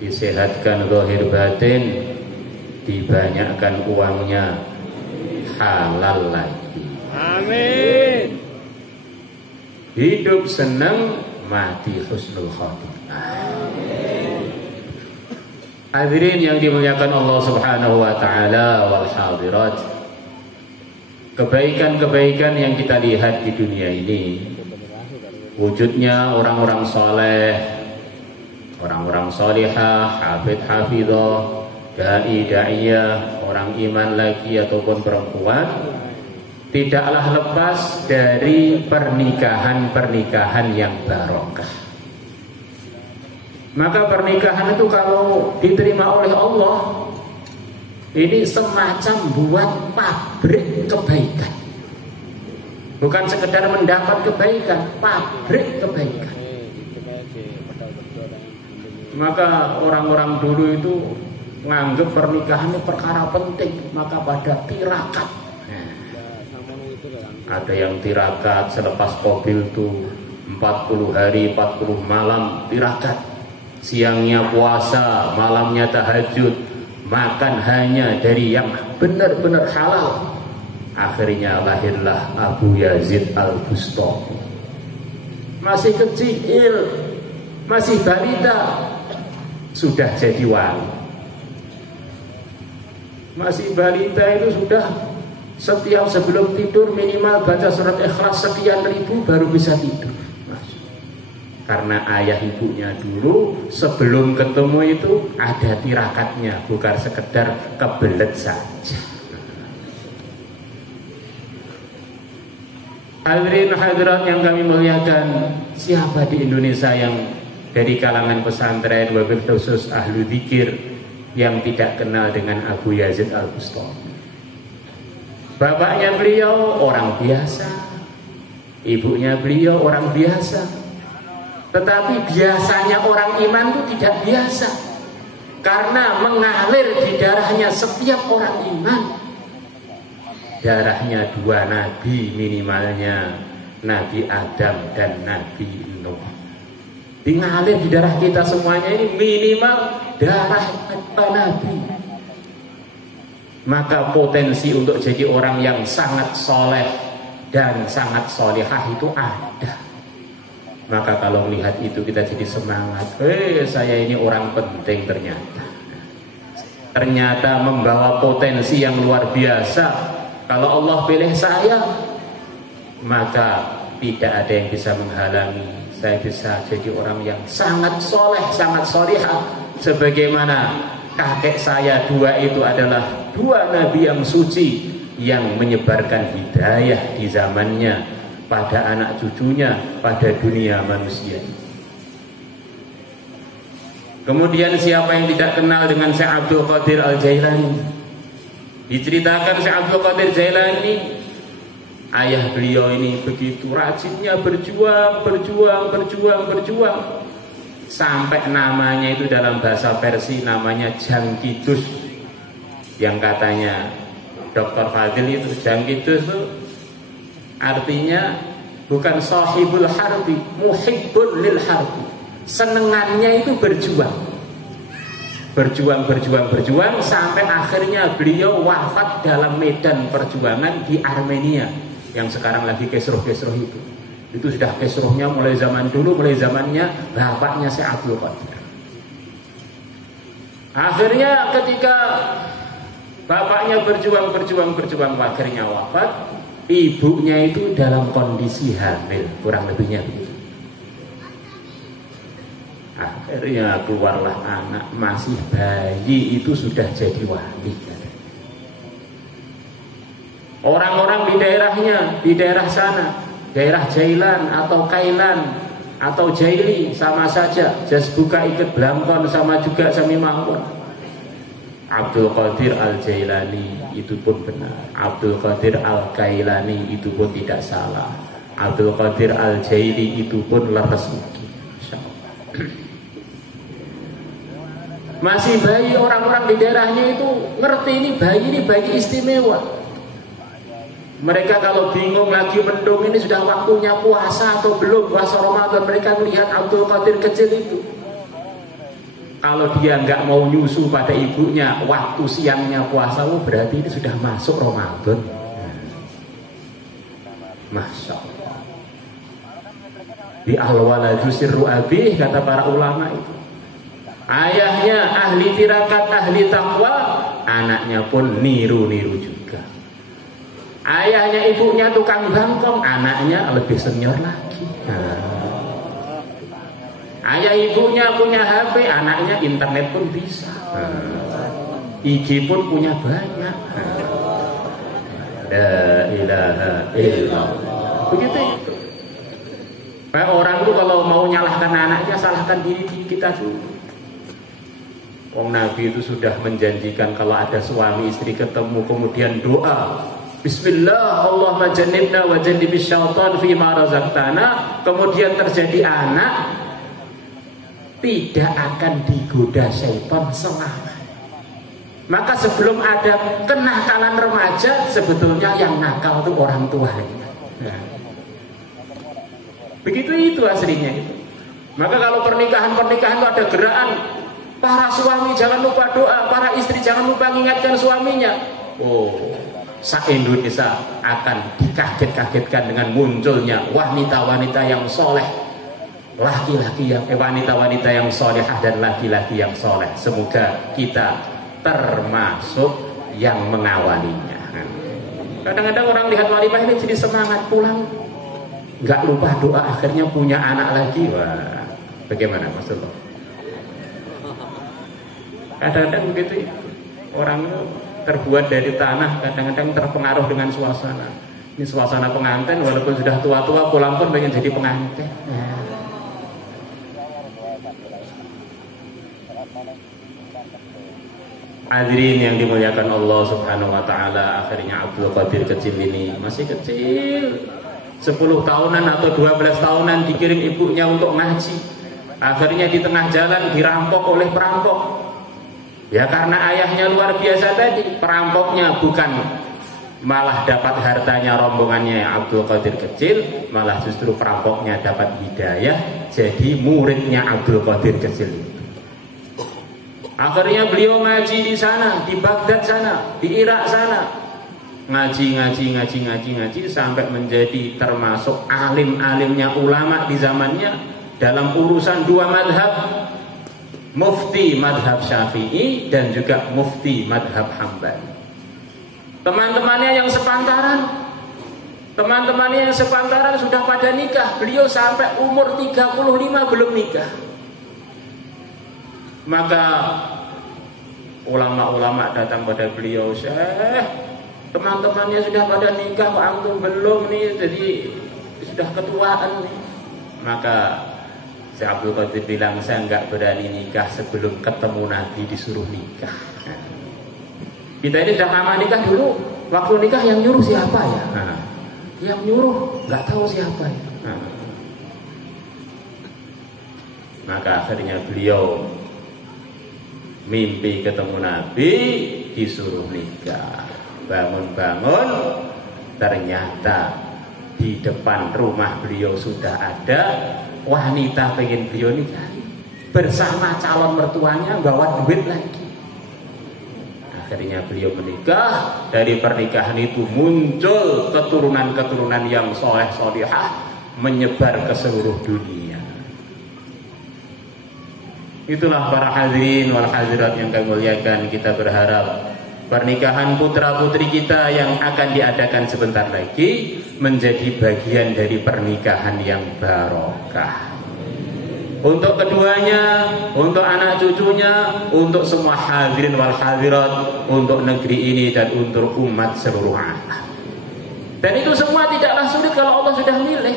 Disehatkan zahir batin, dibanyakkan uangnya, halal lagi. Amin. Hidup senang, mati husnul khotimah. Amin. Hadirin yang dimuliakan Allah Subhanahu wa taala wal hadirat. Kebaikan-kebaikan yang kita lihat di dunia ini, wujudnya orang-orang soleh, orang-orang solihah, hafidh-hafidhah, da'i-da'iyah, orang iman lagi ataupun perempuan, tidaklah lepas dari pernikahan-pernikahan yang barokah. Maka pernikahan itu kalau diterima oleh Allah, ini semacam buat pabrik kebaikan. Bukan sekedar mendapat kebaikan, pabrik kebaikan. Maka orang-orang dulu itu menganggap pernikahan itu perkara penting, maka pada tirakat. Ada yang tirakat selepas qabil itu 40 hari 40 malam tirakat. Siangnya puasa, malamnya tahajud, makan hanya dari yang benar-benar halal. Akhirnya lahirlah Abu Yazid Al-Bustami. Masih kecil, masih balita, sudah jadi wali. Masih balita itu sudah setiap sebelum tidur minimal baca surat Ikhlas sekian ribu baru bisa tidur. Karena ayah ibunya dulu sebelum ketemu itu ada tirakatnya, bukan sekedar kebelet saja. Hadirin hadirat yang kami muliakan, siapa di Indonesia yang dari kalangan pesantren wabil khusus ahlu dzikir yang tidak kenal dengan Abu Yazid Al-Bustami? Bapaknya beliau orang biasa, ibunya beliau orang biasa. Tetapi biasanya orang iman itu tidak biasa, karena mengalir di darahnya setiap orang iman. Darahnya dua nabi minimalnya, Nabi Adam dan Nabi Nuh. Mengalir di darah kita semuanya ini minimal darah nabi. Maka potensi untuk jadi orang yang sangat soleh dan sangat solihah itu ada. Maka kalau melihat itu kita jadi semangat. Saya ini orang penting ternyata. Ternyata membawa potensi yang luar biasa. Kalau Allah pilih saya, maka tidak ada yang bisa menghalangi. Saya bisa jadi orang yang sangat soleh, sangat solihah. Sebagaimana kakek saya dua itu adalah dua nabi yang suci, yang menyebarkan hidayah di zamannya pada anak cucunya, pada dunia manusia. Kemudian siapa yang tidak kenal dengan Syekh Abdul Qadir Al-Jailani? Diceritakan Syekh Abdul Qadir Jailani, ayah beliau ini begitu rajinnya berjuang sampai namanya itu dalam bahasa Persia namanya Jangkidus, yang katanya Dr. Fadil itu Jangkidus itu artinya bukan sahibul harbi, muhibbun lil harbi. Senengannya itu berjuang sampai akhirnya beliau wafat dalam medan perjuangan di Armenia yang sekarang lagi kesruh-kesruh itu. Itu sudah kesruhnya mulai zaman dulu, mulai zamannya bapaknya Syekh Abdul Qadir. Akhirnya ketika bapaknya berjuang akhirnya wafat, ibunya itu dalam kondisi hamil, kurang lebihnya begitu. Akhirnya keluarlah anak masih bayi itu sudah jadi wali. Orang-orang di daerahnya, di daerah sana, daerah Jailan atau Kailan, atau jaili sama saja, jas buka ikat belangkon sama juga sami mawon. Abdul Qadir Al-Jailani itu pun benar, Abdul Qadir Al-Kailani itu pun tidak salah, Abdul Qadir Al-Jaili itu pun leres mugi. Masih bayi, orang-orang di daerahnya itu ngerti ini bayi istimewa. Mereka kalau bingung lagi mendung ini sudah waktunya puasa atau belum puasa Ramadan, mereka melihat Abdul Qadir kecil itu. Kalau dia nggak mau nyusu pada ibunya waktu siangnya puasa, berarti ini sudah masuk Ramadan. Masya Allah. Di al-waladu sirru abih, kata para ulama itu. Ayahnya ahli tirakat, ahli takwa, anaknya pun niru-niru juga. Ayahnya ibunya tukang bangkong, anaknya lebih senior lagi. Ayah ibunya punya HP, anaknya internet pun bisa. IG pun punya banyak. La ilaha illallah. Begitu itu. Orang itu kalau mau nyalahkan anaknya, salahkan diri kita dulu. Wong Nabi itu sudah menjanjikan kalau ada suami istri ketemu kemudian doa Bismillah Allahumma jannibna wa jannibis syaitan fima razaqtana, kemudian terjadi anak, tidak akan digoda syaitan selama. Maka sebelum ada kenakalan remaja, sebetulnya yang nakal itu orang tuanya. Begitu itu aslinya itu. Maka kalau pernikahan itu ada gerakan, para suami jangan lupa doa, para istri jangan lupa mengingatkan suaminya. Se-Indonesia akan dikaget-kagetkan dengan munculnya wanita-wanita yang soleh, laki-laki yang wanita-wanita yang solehah dan laki-laki yang soleh. Semoga kita termasuk yang mengawalinya. Kadang-kadang orang lihat walimah ini jadi semangat pulang, nggak lupa doa, akhirnya punya anak lagi. Wah, bagaimana maksudnya? Kadang-kadang begitu, orang terbuat dari tanah, kadang-kadang terpengaruh dengan suasana. Ini suasana pengantin, walaupun sudah tua-tua, pulang pun pengen jadi pengantin. Hadirin yang dimuliakan Allah Subhanahu wa Ta'ala, akhirnya Abdul Qadir kecil ini, masih kecil, 10 tahunan atau 12 tahunan, dikirim ibunya untuk ngaji. Akhirnya di tengah jalan dirampok oleh perampok. Ya karena ayahnya luar biasa tadi, perampoknya bukan malah dapat hartanya rombongannya Abdul Qadir kecil, malah justru perampoknya dapat hidayah jadi muridnya Abdul Qadir kecil itu. Akhirnya beliau ngaji di sana, di Baghdad sana, di Irak sana, ngaji sampai menjadi termasuk alim-alimnya ulama di zamannya dalam urusan dua madhab, mufti madhab Syafi'i dan juga mufti madhab Hambali. Teman-temannya yang sepantaran sudah pada nikah, beliau sampai umur 35 belum nikah. Maka ulama-ulama datang pada beliau, Syekh, teman-temannya sudah pada nikah, kok antum belum nih, jadi sudah ketuaan nih. Maka Syekh Abdul Qadir bilang, saya nggak berani nikah sebelum ketemu Nabi disuruh nikah. Kita ini sudah lama nikah dulu, waktu nikah yang nyuruh siapa ya? Yang nyuruh nggak tahu siapa ya. Maka akhirnya beliau mimpi ketemu Nabi, disuruh nikah. Bangun-bangun, ternyata di depan rumah beliau sudah ada wanita pengen beliau nikahi, bersama calon mertuanya bawa duit lagi. Akhirnya beliau menikah. Dari pernikahan itu muncul keturunan-keturunan yang soleh-solihah, menyebar ke seluruh dunia. Itulah para hadirin wal hadirat yang kami muliakan. Kita berharap pernikahan putra putri kita yang akan diadakan sebentar lagi menjadi bagian dari pernikahan yang barokah. Untuk keduanya, untuk anak cucunya, untuk semua hadirin wal hadirat, untuk negeri ini dan untuk umat seluruh alam. Dan itu semua tidaklah sulit kalau Allah sudah milih.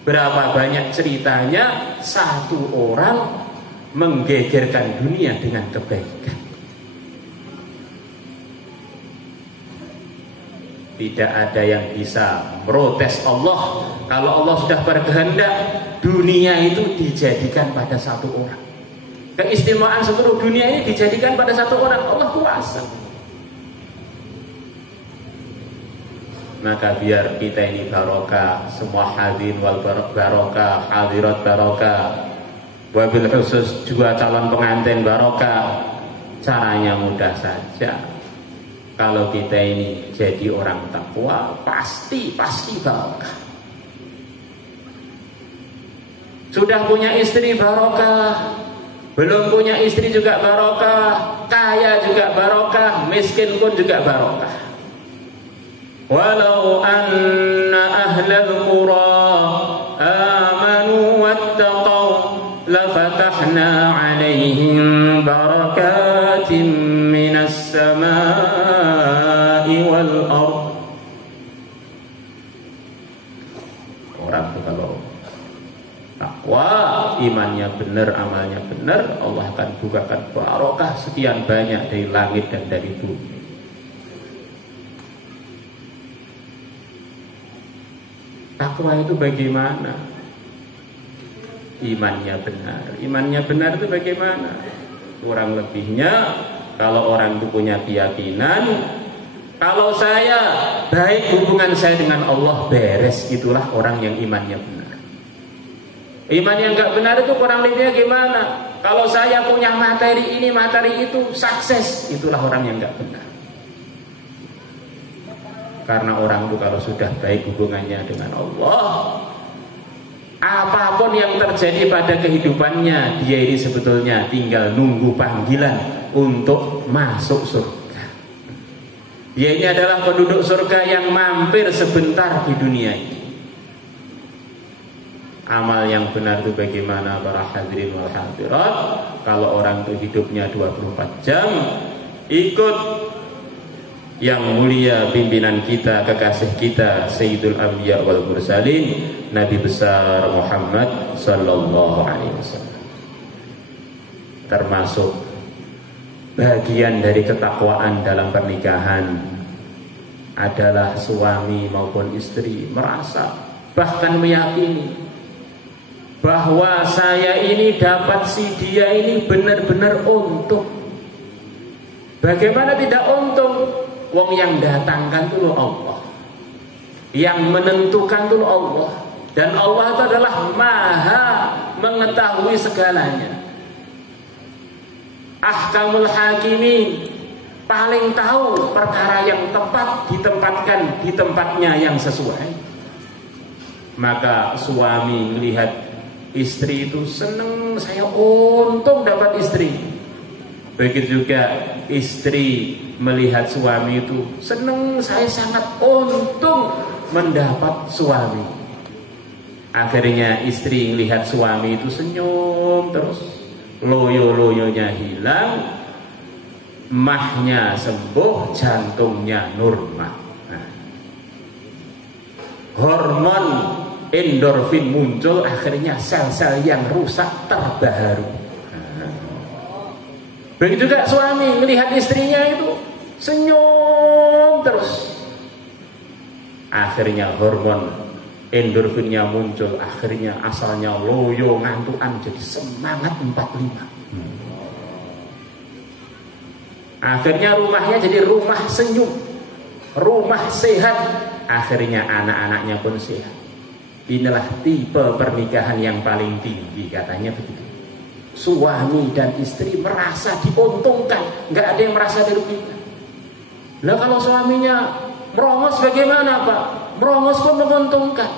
Berapa banyak ceritanya satu orang menggegerkan dunia dengan kebaikan. Tidak ada yang bisa protes Allah. Kalau Allah sudah berkehendak, dunia itu dijadikan pada satu orang. Keistimewaan seluruh dunia ini dijadikan pada satu orang. Allah kuasa. Maka biar kita ini barokah, semua hadirin wal barokah, hadirat barokah, wabil khusus juga calon pengantin barokah. Caranya mudah saja. Kalau kita ini jadi orang takwa, pasti barokah. Sudah punya istri barokah, belum punya istri juga barokah, kaya juga barokah, miskin pun juga barokah. Walau anna ahlal qura amanu wattaqaw lafatahna 'alaihim barakatin minas samaa'i wal ardh. Orang itu kalau takwa, imannya benar, amalnya benar, Allah akan bukakan barokah sekian banyak dari langit dan dari bumi. Takwa itu bagaimana? Imannya benar. Imannya benar itu bagaimana? Kurang lebihnya, kalau orang itu punya keyakinan, kalau saya baik hubungan saya dengan Allah beres, itulah orang yang imannya benar. Iman yang gak benar itu kurang lebihnya gimana? Kalau saya punya materi ini, materi itu, sukses, itulah orang yang gak benar. Karena orang itu kalau sudah baik hubungannya dengan Allah, apapun yang terjadi pada kehidupannya, dia ini sebetulnya tinggal nunggu panggilan untuk masuk surga. Dia ini adalah penduduk surga yang mampir sebentar di dunia ini. Amal yang benar itu bagaimana para hadirin wal hadirat? Kalau orang itu hidupnya 24 jam ikut yang mulia pimpinan kita, kekasih kita, Sayyidul Anbiya wal Mursalin, Nabi besar Muhammad sallallahu alaihi wasallam. Termasuk bagian dari ketakwaan dalam pernikahan adalah suami maupun istri merasa, bahkan meyakini bahwa saya ini dapat si dia ini benar-benar untung. Bagaimana tidak untung? Wong yang datangkan itu Allah, yang menentukan itu Allah, dan Allah itu adalah maha mengetahui segalanya. Ahkamul hakimin, paling tahu perkara yang tepat ditempatkan di tempatnya yang sesuai. Maka suami melihat istri itu senang, saya untung dapat istri. Begitu juga istri melihat suami itu senang, saya sangat untung mendapat suami. Akhirnya istri melihat suami itu senyum terus, loyo-loyonya hilang, mahnya sembuh, jantungnya normal. Nah, hormon endorfin muncul, akhirnya sel-sel yang rusak terbaharu. Begitu juga suami melihat istrinya itu senyum terus, akhirnya hormon endorfinnya muncul, akhirnya asalnya loyo ngantukan jadi semangat 45. Akhirnya rumahnya jadi rumah senyum, rumah sehat, akhirnya anak-anaknya pun sehat. Inilah tipe pernikahan yang paling tinggi, katanya begitu. Suami dan istri merasa diuntungkan, nggak ada yang merasa dirugikan. Nah kalau suaminya merongos bagaimana Pak? Merongos pun menguntungkan,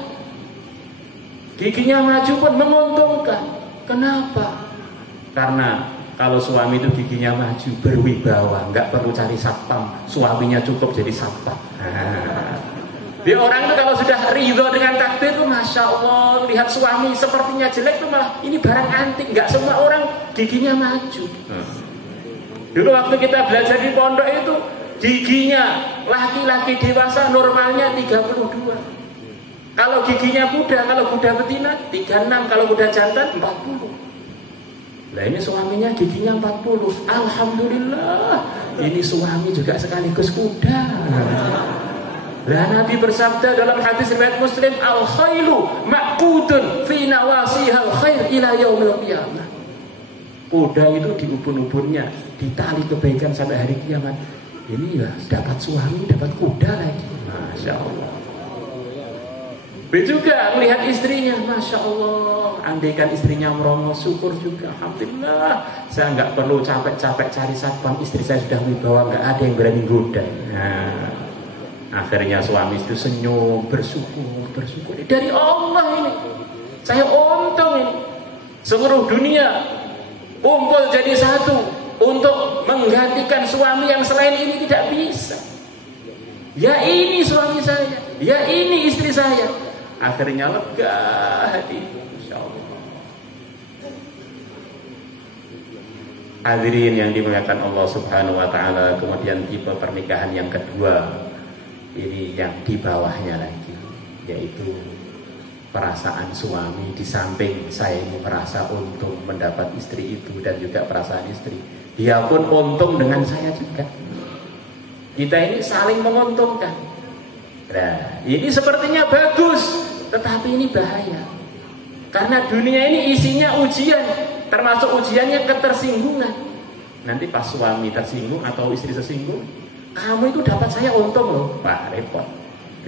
giginya maju pun menguntungkan. Kenapa? Karena kalau suami itu giginya maju, berwibawa, nggak perlu cari satpam, suaminya cukup jadi satpam. Di orang itu kalau sudah ridho dengan takdir itu, masya Allah, lihat suami sepertinya jelek itu malah ini barang antik. Nggak semua orang giginya maju. Dulu waktu kita belajar di pondok itu, giginya laki-laki dewasa normalnya 32. Kalau giginya kuda, kalau kuda betina 36, kalau kuda jantan 40. Nah ini suaminya giginya 40. Alhamdulillah, ini suami juga sekaligus kuda. Lah Nabi bersabda dalam hadis riwayat Muslim, al khailu maqudun fi nawasihal khair ila yaumil qiyamah. Kuda itu di ubun-ubunnya, di tali kebaikan sampai hari kiamat. Ini ya dapat suami, dapat kuda lagi. Masya Allah. Juga melihat istrinya, Masya Allah. Andaikan istrinya merongo, syukur juga. Alhamdulillah. Saya nggak perlu capek-capek cari satpam, istri saya sudah wibawa, nggak ada yang berani goda. Nah, akhirnya suami itu senyum, bersyukur. Dari Allah ini. Saya untung ini. Seluruh dunia kumpul jadi satu untuk menggantikan suami yang selain ini tidak bisa. Ya ini suami saya, ya ini istri saya. Akhirnya lega hati. Insyaallah. Hadirin yang dimuliakan Allah Subhanahu wa taala, kemudian tipe pernikahan yang kedua. Ini yang di bawahnya lagi, yaitu perasaan suami. Di samping saya ini merasa untung mendapat istri itu, dan juga perasaan istri, dia pun untung dengan saya juga. Kita ini saling menguntungkan. Nah, ini sepertinya bagus, tetapi ini bahaya. Karena dunia ini isinya ujian, termasuk ujiannya ketersinggungan. Nanti pas suami tersinggung atau istri tersinggung, kamu itu dapat saya untung loh, Pak, repot.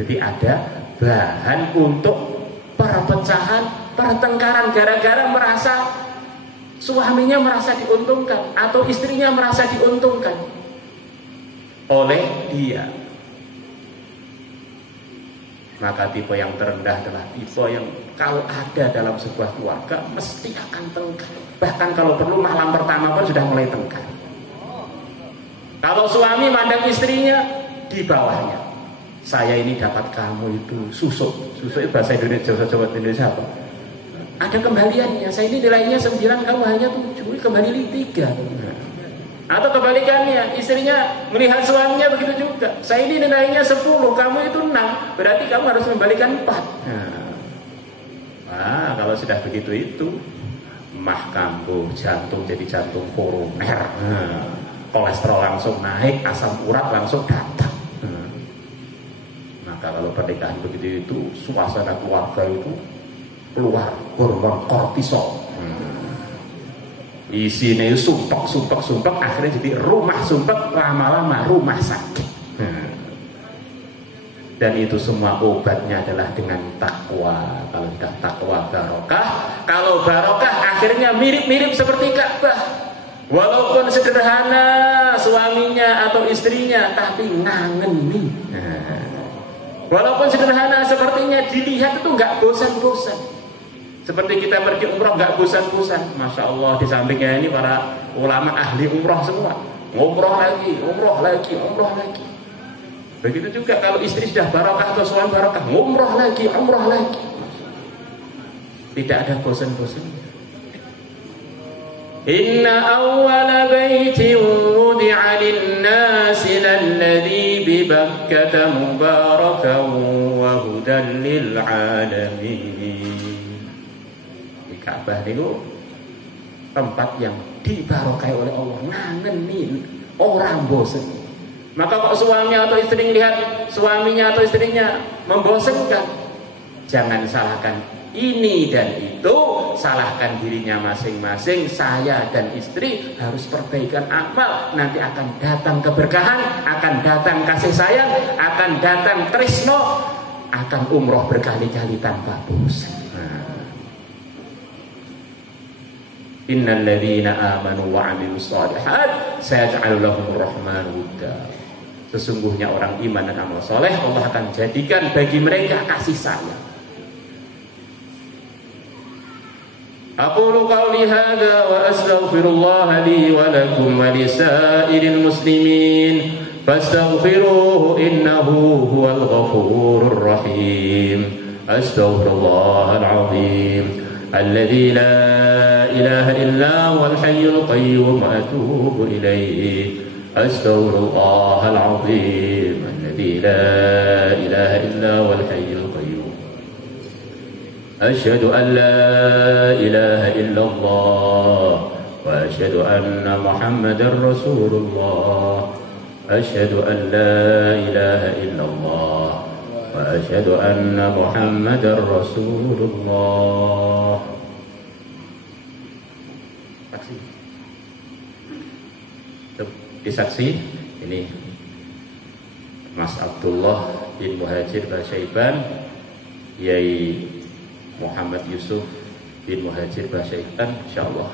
Jadi ada bahan untuk perpecahan, pertengkaran gara-gara merasa suaminya merasa diuntungkan atau istrinya merasa diuntungkan oleh dia. Maka tipe yang terendah adalah tipe yang kalau ada dalam sebuah keluarga mesti akan tengkar. Bahkan kalau perlu malam pertama pun sudah mulai tengkar. Kalau suami mandang istrinya di bawahnya, saya ini dapat kamu itu susuk itu bahasa Indonesia, Jawa Indonesia apa? Ada kembaliannya. Saya ini nilainya 9, kamu hanya 7, kembali 3. Atau kebalikannya, istrinya melihat suaminya begitu juga. Saya ini nilainya 10, kamu itu 6, berarti kamu harus membalikan 4. Nah, kalau sudah begitu itu mah kambuh, jantung jadi jantung koroner. Kolesterol langsung naik, asam urat langsung datang. Maka kalau pernikahan begitu itu, suasana keluarga itu keluar hormon kortisol. Isinya itu sumpek, akhirnya jadi rumah sumpek, lama-lama rumah sakit. Dan itu semua obatnya adalah dengan takwa. Kalau sudah takwa barokah, kalau barokah akhirnya mirip-mirip seperti Ka'bah. Walaupun sederhana suaminya atau istrinya, tapi ngangeni. Walaupun sederhana sepertinya, dilihat itu nggak bosan-bosan. Seperti kita pergi umroh nggak bosan-bosan. Masya Allah, di sampingnya ini para ulama ahli umroh semua. Umroh lagi. Begitu juga kalau istri sudah barokah atau suami barokah, umroh lagi. Tidak ada bosan-bosan. Inna awwala baitin wudi'a lin-nasi lalladzi bi Bakkata mubarakan wa hudan lil alamin. Di Ka'bah itu tempat yang dibarokai oleh Allah, ngangenin orang bosan. Maka kok suaminya atau istri lihat suaminya atau istrinya membosankan, jangan salahkan ini dan itu, salahkan dirinya masing-masing. Saya dan istri harus perbaikan amal. Nanti akan datang keberkahan, akan datang kasih sayang, akan datang tresno, akan umroh berkali-kali tanpa bosan. Innal ladzina amanu wa 'amilus shalihat sayaj'alu lahumur rahmanu wudda. Sesungguhnya orang iman dan amal soleh, Allah akan jadikan bagi mereka kasih sayang. Aqulu qawli hadza wa astaghfirullah li wa lakum wa lisairil muslimin fastaghfiruhu innahu huwal ghafurur rahim. Astaghfirullahal azim alladzi la ilaha illa huwal hayyul qayyum wa atubu ilaihi. Astaghfirullahal azim alladzi la ilaha illa huwal hayyul qayyum أشهد أن لا إله إلا الله وأشهد أن محمدا رسول الله أشهد أن لا إله إلا الله وأشهد أن محمدا رسول الله. Disaksi ini Mas Abdullah bin Muhajir Basyaiban, Yai Muhammad Yusuf bin Muhajir Basyaiban, insyaallah.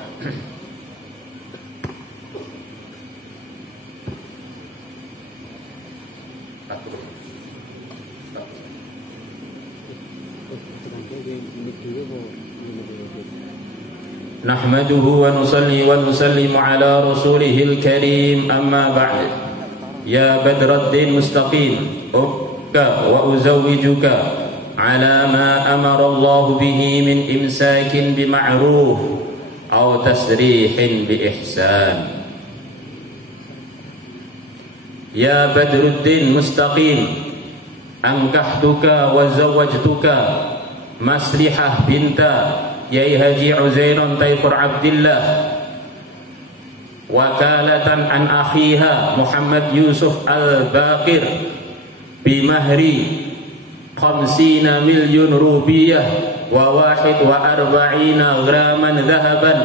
Nahmaduhu wa nusalli wa nusallimu ala rasulihil karim, amma ba'd. Ya Badruddin Mustaqim, ukka wa uzawwijuka ala ma amara Allah bihi min imsakin bi ma'ruf aw tasrihin bi ihsan. Ya Badruddin Mustaqim, ankahtuka wa zawwajtuka Maslihah binta Yai Haji Uzairon Taifur Abdillah wakalatan an akhiha Muhammad Yusuf Al-Baqir bimahri 50 milyun rubiyah wa 41 graman dhahaban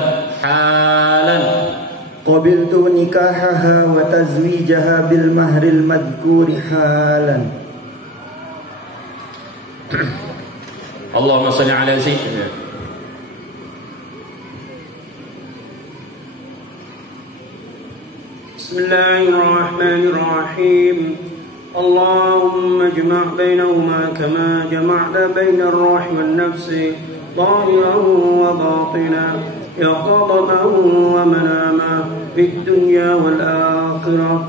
halan. Qabiltu nikahaha wa tazwijaha bil mahril madhkuri halan. Allahumma salli ala sayyidina. Bismillahirrahmanirrahim. Allahumma ijma' bainahuma kama jama'ta baina ar-ruhi wan nafsi zahiran wa batinan yaqadatan wa manama fid dunya wal akhirah.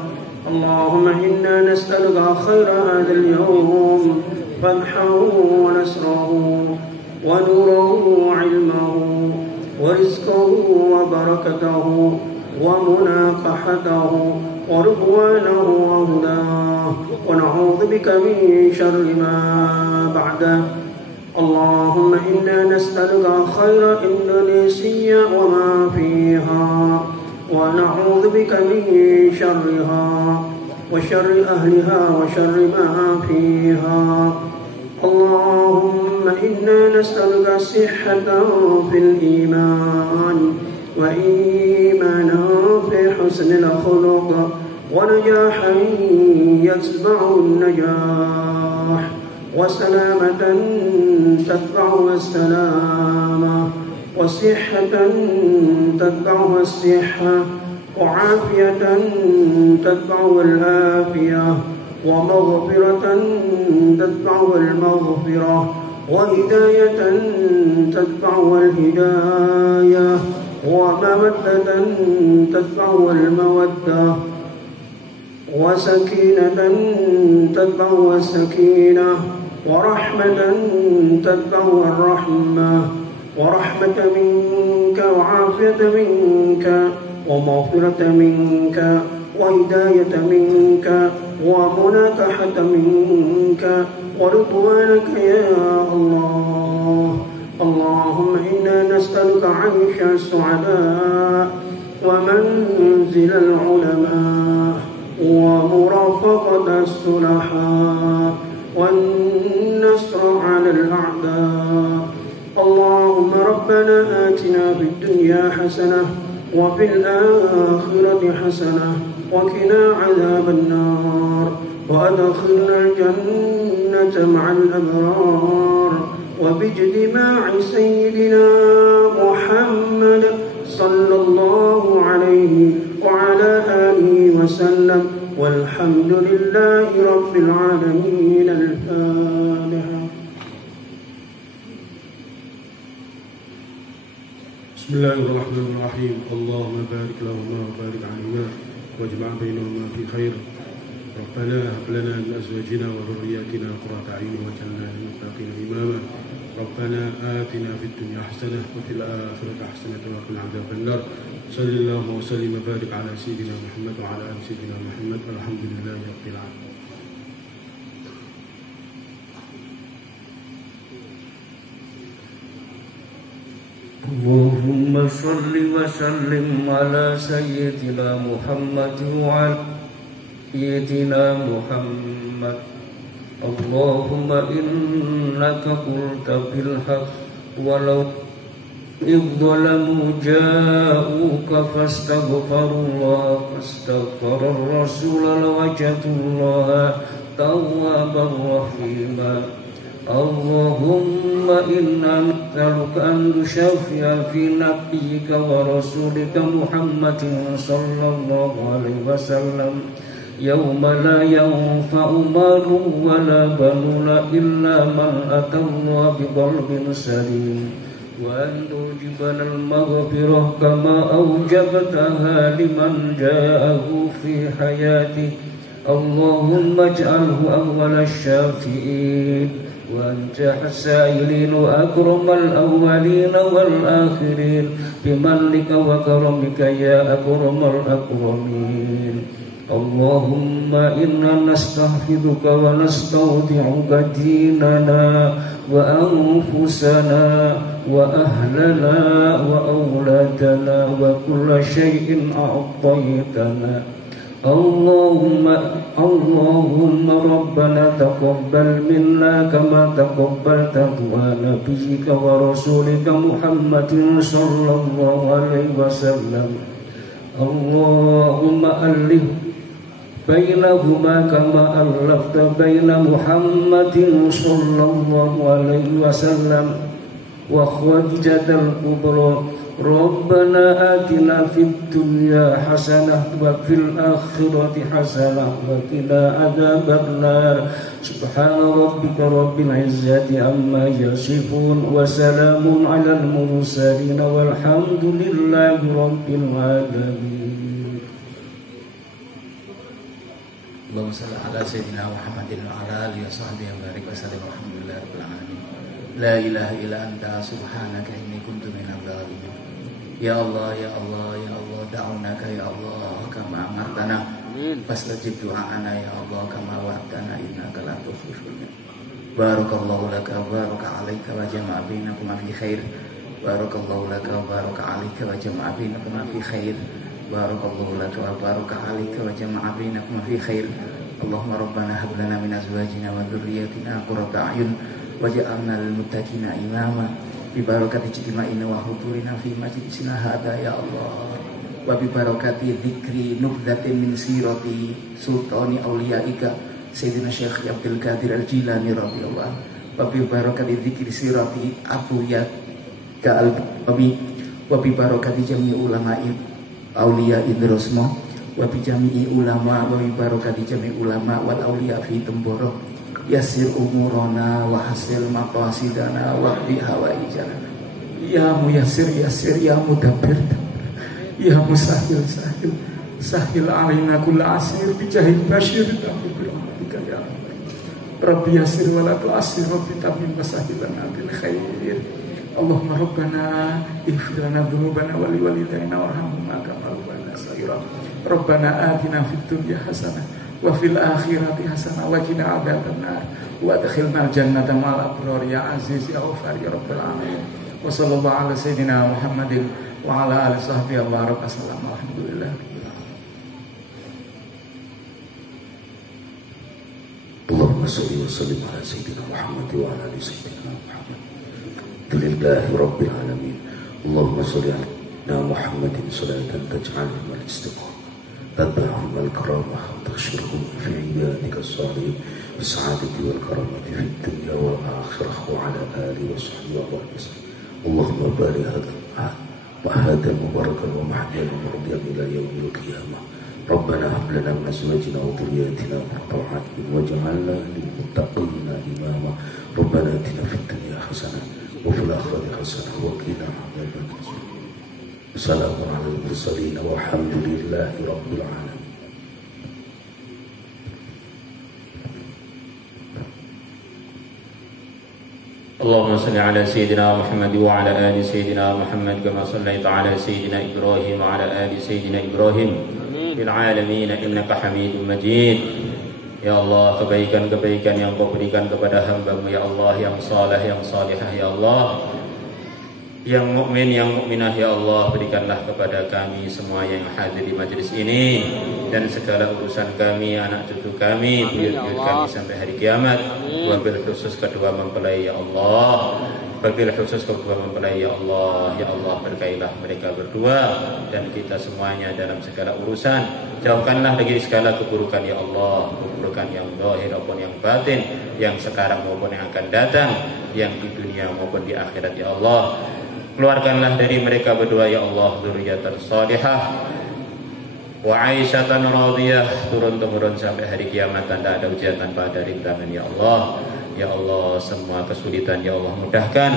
Allahumma inna nas'aluka khayra hadzal yawm fathahu wa nasrahu wa nurahu wa ilmahu wa rizqahu wa barakatahu wa munaqahatahu wa ridwanahu wa hudahu wa na'udzu bika min sharri ma ba'dahu. Allahumma inna nas'aluka khayra Indonesia wa ma fiha wa na'udzu bika min sharriha wa syarri ahliha wa syarri ma fiha. Allahumma inna nas'aluka sihhatan fil iman wa imanan fi husnil khuluq wa najahan yatba'u an-najah wa salamatan tatba'u as-salamah wa sihhatan tatba'u as-sihhah wa 'afiyatan tatba'u al-'afiyah wa maghfiratan tatba'u al-maghfirah wa hidayatan tatba'u al-hidayah wa mawaddatan tatba'u al-mawaddah wa sakinatan tatba'u as-sakinah wa rahmatan tatba'u ar-rahmah wa rahmatan minka wa 'afiyatan minka wa maghfiratan minka wa hidayatan minka wa munakahatan minka wa ridwanaka ya Allah. Allahumma inna nas'aluka 'aysha as-su'ada wa manzila al-ulama wa murafaqata as-sulaha wan nasra 'ala al-a'da. Allahumma rabbana atina fid dunya hasanah wa fil akhirati hasanah wa qina 'adzaban nar wa adkhilna al-jannata ma'al abrar وباجتماع سيدنا محمد صلى الله عليه وعلى آله وسلم والحمد لله رب العالمين. الفاتحة. بسم الله الرحمن الرحيم. اللهم بارك لهما وبارك عليهما واجمع بينهما في خير. ربنا هب لنا من أزواجنا وذرياتنا قرة أعين واجعلنا للمتقين إماما. ربنا آتنا في الدنيا حسنة وفي الآخرة حسنة وقنا عذاب النار. صلى الله وسلم وبارك على سيدنا محمد وعلى آل سيدنا محمد والحمد لله رب العالمين. اللهم صل وسلم على سيدنا محمد وعلى سيدنا محمد. اللهم إنك قلت بالحق ولو إذ ظلموا جاءوك فاستغفروا الله فاستغفر الرسول لوجدوا الله توابا رحيما. اللهم إنا نسألك أن تشفع في نبيك ورسولك محمد صلى الله عليه وسلم يوم لا ينفع مال ولا بنون إلا من أتى الله بقلب سليم، وأن توجبنا المغفرة كما أوجبتها لمن جاءه في حياته. اللهم اجعله أول الشافعين وأنجح السائلين وأكرم الأولين والآخرين بمنك وكرمك يا أكرم الأكرمين. اللهم إنا نستحفظك ونستودعك ديننا وأنفسنا وأهلنا وأولادنا وكل شيء أعطيتنا. اللهم ربنا تقبل منا كما تقبلت دعاء نبيك ورسولك محمد صلى الله عليه وسلم. اللهم ألف بينهما كما ألفت بين محمد صلى الله عليه وسلم وخديجة الكبرى. ربنا آتنا في الدنيا حسنة وفي الآخرة حسنة وقنا عذاب النار. سبحان ربك رب العزة عما يصفون وسلام على المرسلين والحمد لله رب العالمين. اللهم صل على سيدنا محمد وعلى آله وصحبه وبارك وسلم. الحمدلله رب العالمين. لا إله إلا أنت سبحانك إني كنت من الظالمين. Ya Allah, ya Allah, ya Allah, da'unaka ya Allah kama amartana fastajib du'ana ya Allah kama wa'adtana innaka la tukhliful mi'ad. Barakallahu laka wa baraka alayka wa jama'a bainakum fi khair. Barakallahu laka wa baraka alayka wa jama'a bainakum fi khair. Barakallahu laka wa baraka alayka wa jama'a bainakum fi khair. Allahumma rabbana hab lana min azwajina wa dhurriyyatina qurrata a'yun waj'alna lil muttaqina imama. Bibarakati ijtima'ina wa hudurina fi majlisina hadha ya Allah, wa bibarakati dzikri nubdatin min sirati sultani awliyaika Sayyidina Syekh Abdul Qadir Al-Jilani radhiyallahu, wa bibarakati dzikri sirati Abuya Ka'al-Babi, wa bibarakati jami'i ulama'i awliya idrosmo, wa bijami'i ulama, wa bibarakati jami'i ulama wal awliya fi Temboro. Yasir umurana wa hasil maqasidana wa qdi hawaijana. Ya muyassir yassir, ya mudabbir ya musahil sahil, sahil alaina kull asir bijahil bashir tamika ya Rabbi yassir wa la tu'assir, Rabbi tamim wasahilana bil khair. Allahumma rabbana ighfir lana dhunubana wa liwalidayna warhamhuma kama rabbayana saghira. Rabbana atina fid dunya hasanah wa fil akhirati hasanah wa qina adzabannar wa adkhilna jannata ma'al abrar ya aziz ya ghafar ya rabbal alamin. Wa sallallahu ala sayyidina Muhammadin wa ala alihi sahbihi wa baraka sallam. Alhamdulillah. Allahumma shalli wa sallim ala sayyidina Muhammad wa ala ali sayyidina Muhammad. Alhamdulillahi rabbil alamin. Allahumma shalli ala Muhammadin salatan taj'alhum al-istiqamah تتبعهم الكرامة وتخشرهم في عبادك الصالحين بالسعادة والكرامة في الدنيا والآخرة وعلى آله وصحبه وسلم. اللهم بارك هذا مباركا ومحيا ومرضيا إلى يوم القيامة. ربنا هب لنا من أزواجنا وذرياتنا قرة أعين واجعلنا للمتقين إماما. ربنا آتنا في الدنيا حسنة وفي الآخرة حسنة وقنا عذاب النار. Assalamu ala al-mursalin walhamdulillahi rabbil alamin. Allahumma salli ala sayyidina Muhammad wa ala ali sayyidina Muhammad kama sallaita ala sayyidina Ibrahim wa ala ali sayyidina Ibrahim fil alamin innaka Hamidum Majid. Ya Allah, kebaikan-kebaikan yang Kau berikan kepada hamba-Mu ya Allah, yang saleh, yang salihah ya Allah, yang mukmin, yang mukminah ya Allah, berikanlah kepada kami semua yang hadir di majelis ini dan segala urusan kami, anak cucu kami, buyut-buyut kami sampai hari kiamat. Wabil khusus kedua mempelai ya Allah, wabil khusus kedua mempelai ya Allah, ya Allah berkailah mereka berdua dan kita semuanya dalam segala urusan. Jauhkanlah dari segala keburukan ya Allah, keburukan yang zahir maupun yang batin, yang sekarang maupun yang akan datang, yang di dunia maupun di akhirat ya Allah. Keluarkanlah dari mereka berdua ya Allah dzurriyyatan shalihah wa 'aisyatan radhiyah, turun-temurun sampai hari kiamat tanpa ada ujian, tanpa ada rintangan ya Allah. Ya Allah, semua kesulitan ya Allah mudahkan,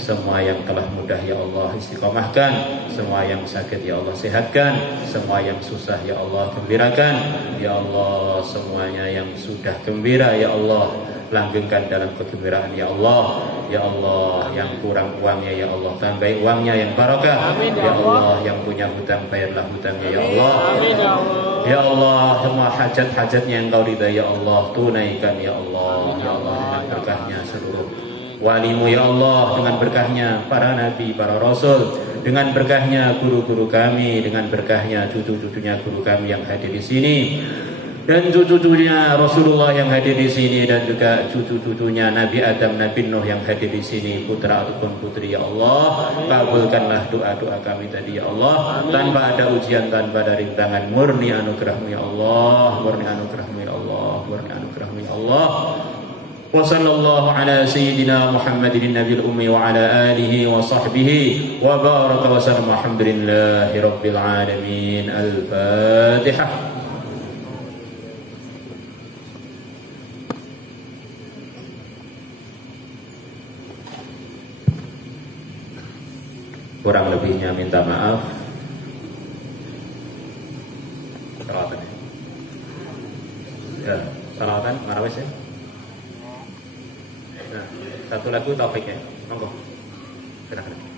semua yang telah mudah ya Allah istiqomahkan, semua yang sakit ya Allah sehatkan, semua yang susah ya Allah gembirakan. Ya Allah, semuanya yang sudah gembira ya Allah langgengkan dalam kegembiraan ya Allah. Ya Allah, yang kurang uangnya ya Allah tambahi uangnya yang barakah. Ya Allah, yang punya hutang bayarlah hutangnya ya Allah. Ya Allah, semua hajat-hajatnya yang Kau ridha ya Allah tunaikan ya Allah. Ya Allah, dengan berkahnya seluruh walimu ya Allah, dengan berkahnya para nabi, para rasul, dengan berkahnya guru-guru kami, dengan berkahnya cucu-cucunya guru kami yang hadir di sini, dan cucu-cucunya Rasulullah yang hadir di sini, dan juga cucu-cucunya Nabi Adam, Nabi Nuh yang hadir di sini, putra ataupun putri ya Allah. Kabulkanlah doa-doa kami tadi ya Allah, tanpa ada ujian, tanpa ada rintangan, murni anugerahmu ya Allah, murni anugerahmu ya Allah, murni anugerahmu ya Allah. Wa sallallahu ala sayyidina Muhammadin nabiyil ummi wa ala alihi wa sahbihi wa baraka wa sallam. Alhamdulillahi rabbil alamin. Al-Fatihah. Kurang lebihnya minta maaf. Salawatan ya, salawatan marawis ya. Nah, satu lagu topiknya, monggo. Silakan.